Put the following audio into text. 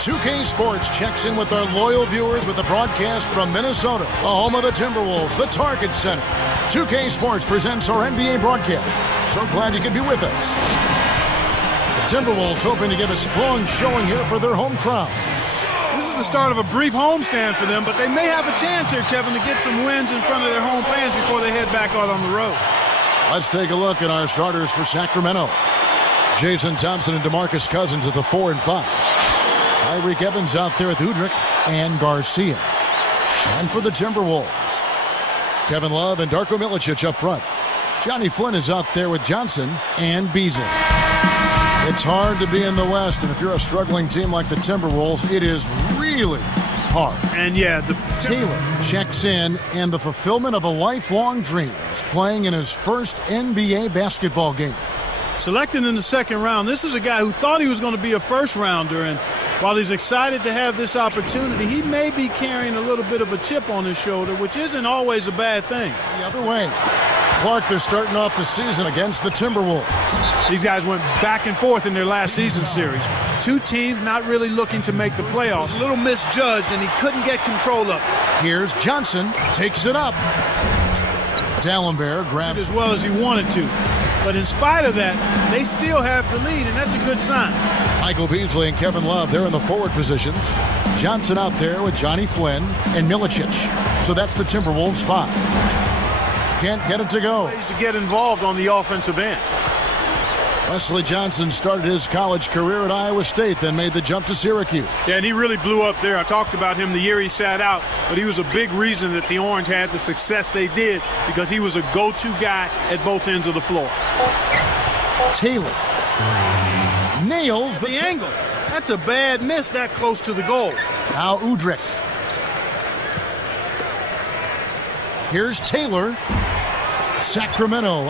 2K Sports checks in with their loyal viewers with the broadcast from Minnesota, the home of the Timberwolves, the Target Center. 2K Sports presents our NBA broadcast. So glad you could be with us. The Timberwolves hoping to give a strong showing here for their home crowd. This is the start of a brief homestand for them, but they may have a chance here, Kevin, to get some wins in front of their home fans before they head back out on the road. Let's take a look at our starters for Sacramento. Jason Thompson and DeMarcus Cousins at the 4 and 5. Tyreke Evans out there with Udrih and Garcia. And for the Timberwolves, Kevin Love and Darko Milicic up front. Johnny Flynn is out there with Johnson and Beasley. It's hard to be in the West, and if you're a struggling team like the Timberwolves, it is really hard. And yeah, Taylor checks in, and the fulfillment of a lifelong dream is playing in his first NBA basketball game. Selected in the second round, this is a guy who thought he was going to be a first rounder, and while he's excited to have this opportunity, he may be carrying a little bit of a chip on his shoulder, which isn't always a bad thing. The other way, Clark, they're starting off the season against the Timberwolves. These guys went back and forth in their last season series. Two teams not really looking to make the playoffs. A little misjudged, and he couldn't get control of it. Here's Johnson, takes it up. Dallenberg grabs as well as he wanted to. But in spite of that, they still have the lead, and that's a good sign. Michael Beasley and Kevin Love, they're in the forward positions. Johnson out there with Johnny Flynn and Milicic. So that's the Timberwolves 5. Can't get it to go. Ways to get involved on the offensive end. Wesley Johnson started his college career at Iowa State, then made the jump to Syracuse. Yeah, and he really blew up there. I talked about him the year he sat out, but he was a big reason that the Orange had the success they did because he was a go-to guy at both ends of the floor. Taylor nails the angle. That's a bad miss that close to the goal. Now Udrih. Here's Taylor. Sacramento